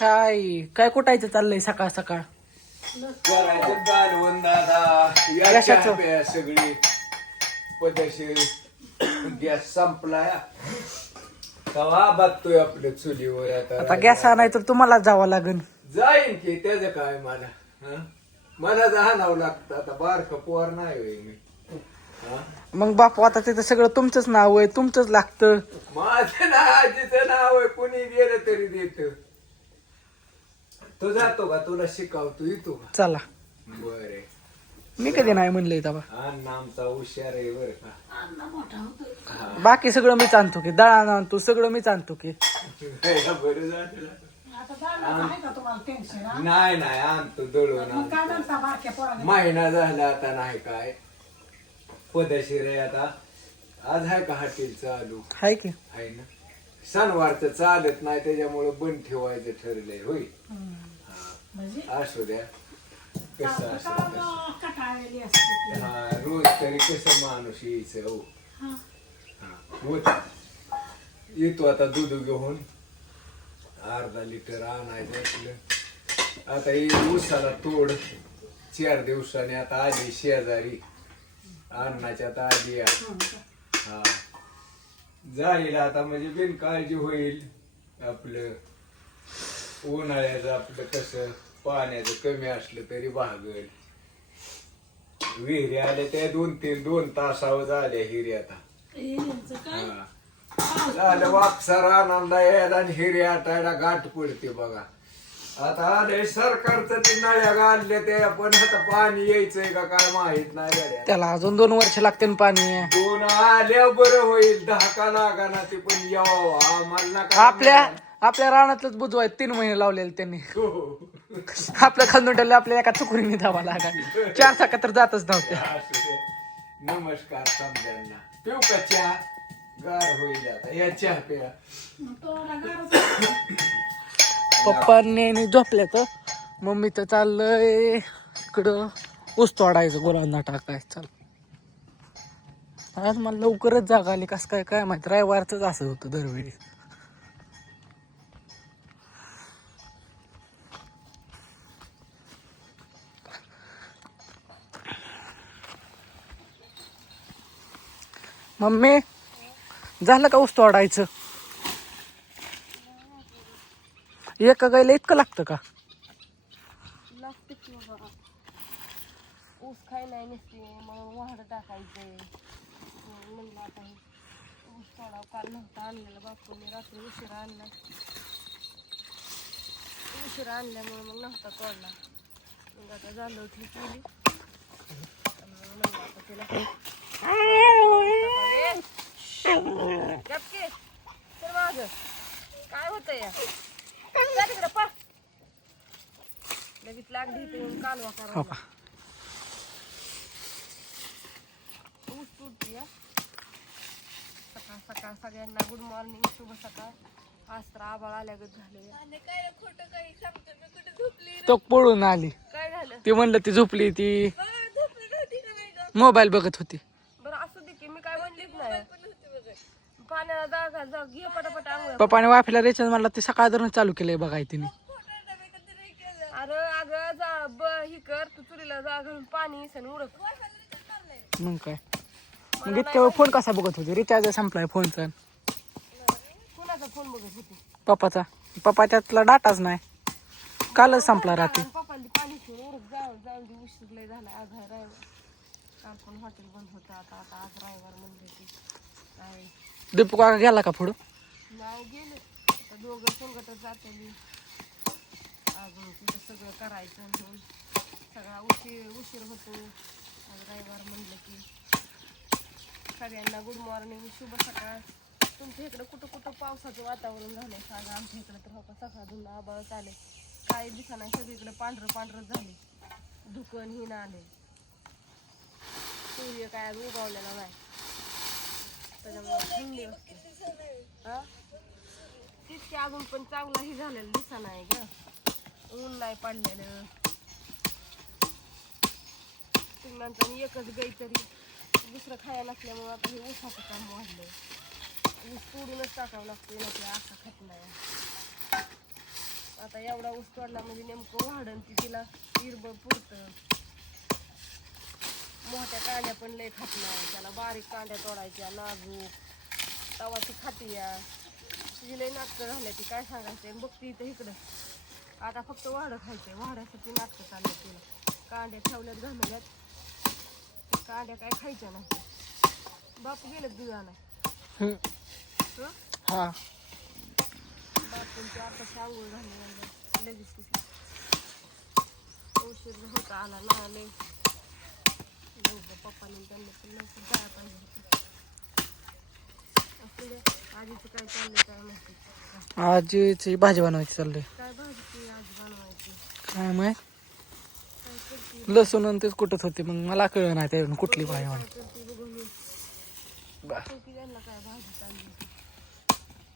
काय काय कुटायचं चाललंय सकाळ सकाळ? करायचं कालवण दादा या चहा प्या सगळी पदशीर गॅस संपलाय तवा बघतोय आपल्या चुलीवर आता गॅस आणाय तर तुम्हाला जावं लागेल. जाईन की त्याचं काय मला हं? मला जाणावं लागतं आता बारक पोर नाही होय मी हं? मग बापू आता तिथं सगळं तुमचंच नाव आहे, तुमचंच लागतं. माझं ना आजीचं नाव आहे कुणी गेलं तरी देत. तो जातो का तुला शिकवतो येतो का? चला बरे मी कधी नाही म्हणलंय तेव्हा. अण्णा आमचा हुशार आहे बर का. बाकी सगळं मीच आणतो की, दळण आणतो सगळं मीच आणतो की. बरं झालं. नाही नाही आणतो दळून आणतो. महिना झाला आता नाही काय पदशीर आहे आता. आज आहे का हॉटेल चालू? हाय की. आहे ना. सणवारचं चालत नाही त्याच्यामुळे बंद ठेवायचं ठरलंय होय. असू द्या कसं असं रोज तरी कसं माणूस यायचं हो. होत येतो आता दूध घेऊन अर्धा लिटर आणायचं आपलं. आता ही ऊसाला तोड 4 दिवसाने आता आली शेजारी अन्नाच्या आता आली. हा जाईल आता म्हणजे बिनकाळजी होईल. आपलं उन्हाळ्याचं आपलं कसं पाण्याचं कमी असलं तरी भागल. विहिरी आल्या त्या 2 तासावर झाल्या हिरी आता. झालं वापसा रानाला यायला आणि हिरी आटायला गाठ पडते बघा. आता आले सरकारचं ते नळ्या घालल्या ते पण आता पाणी यायचंय का काय माहित नाही गड्या. त्याला अजून 2 वर्ष लागते पाणी. 2 आल्या बरं होईल 10 का लागा ना ते पण यावं आम्हाला नका. आपल्या रानातलंच बुजवाय 3 महिने लावलेले त्यांनी. हो. आपल्या खांदोट्याला आपल्याला एका चुकुरीने धावा लागा 4 चाका तर जातच नव्हत्या. नमस्कार समजांना. पिऊ का चहा? गार होईल आता या चहा प्या. पप्पांनी झोपल्या तर मम्मी तर चाललंय इकडं ऊस तोडायचं गुरांना टाकायचं. चाल आज मला लवकरच जागा आली कस काय काय माहिती. रविवारच असं होतं दरवेळी. मम्मी झालं का ऊस तोडायचं? एका गायला इतकं लागतं का? लागते की बाबा. ऊस खाय नाही नसते मग वाहड टाकायचंय. म्हणलं आता ऊस तोडाव काल नव्हता आणलेला बापूने रात्री उशिरा आणला. उशिरा आणल्यामुळे मग नव्हता तोडला. मग आता झालं होती केली. म्हणलं आता तिला गपके तर माझं काय होतं या तिकडे पा लगेच लागली इथे येऊन कालवा करा. ऊस तुटती या. सकाळ सकाळ सगळ्यांना गुड मॉर्निंग शुभ सकाळ. आज तर आबाळ आल्यागत झालं. खोटं काही सांगतो मी कुठे झोपली तो पळून आली. काय झालं ती म्हणलं ती झोपली ती झोपली नव्हती का नाही ग? मोबाईल बघत होती. बरं असू दे की मी काय म्हणलीच नाही. पाण्याला जागा जा घे पटापट आंघोळ. पप्पाने वाफेला रिचार्ज म्हणला ते सकाळ धरून चालू केलंय बघाय तिने. अरे अगं जा ही कर तू चुलीला जा घालून पाणी सण उडक. मग काय मग इतक्या वेळ फोन कसा बघत होती? रिचार्ज संपलाय फोनचा. कुणाचा फोन बघत होती? पप्पाचा. पप्पा त्यातला डाटाच नाही. कालच संपला रात्री. पप्पाला पाणी ठेवून उडक जाऊन दे उशीर लय झाला. आज आहे रविवार. काल पण हॉटेल बंद होतं. आता आज रविवार म्हणले की काय दीपू काका गेला का पुढं? नाही गेले. आता दोघं संगतच जाते मी. अजून तिथं सगळं करायचं म्हणून सगळा उशीर होतो. आज रविवार म्हणलं की. सगळ्यांना गुड मॉर्निंग शुभ सकाळ. तुमच्या इकडं कुठं कुठं पावसाचं वातावरण झालंय सांगा. आमच्या इकडं तर हो का सकाळून आबाळ आले. काही दिसा नाही सगळीकडे पांढरं झाले. धुकन ही ना आले. सूर्य काय आज उगवलेला नाही. त्याच्यामुळे थंडी असते. तितके अजून पण चांगलाही झालेलं दिसा नाही ग. ऊन नाही पडलेलं. तुम्हाला एकच गाई तरी दुसरं खायला नसल्यामुळे आता हे ऊसाचं काम वाढलं. ऊस तोडूनच टाकावं लागतं ना ते असं खात नाही. आता एवढा ऊस तोडला म्हणजे नेमकं वाढन ती तिला हिरबळ पुरतं. मोठ्या कांड्या पण लय खात नाही, त्याला बारीक कांड्या तोडायच्या नाजूक, तवा ती खातीया. तिची लय नाटकं झाल्या, ती काय सांगायचं. आणि बघती इथं इकडं आता फक्त वाढं खायचंय, वाढ्यासाठी नाटकं चाललं तिला. कांड्या ठेवल्यात घालल्यात, कांड्या काय खायच्या नाही. बापू गेलेत दुधा नाही. हा बापूंची आता सांगूळ झाली लगेच तिथे उशीर होता आला ना आले लवकर. पप्पाने त्यांनी पण लवकर जायला पाहिजे होतं. असू द्या, आजीचं काय चाललंय काय माहिती. आजीची भाजी बनवायची चाललंय. काय भाजी आजी बनवायची काय माहित, काय करते लसूण आणि तेच कुठत होते, मग मला कळलं नाही त्यावरून कुठली भाजी काय म्हणून. करते बघून बरं. त्यांना काय भाजी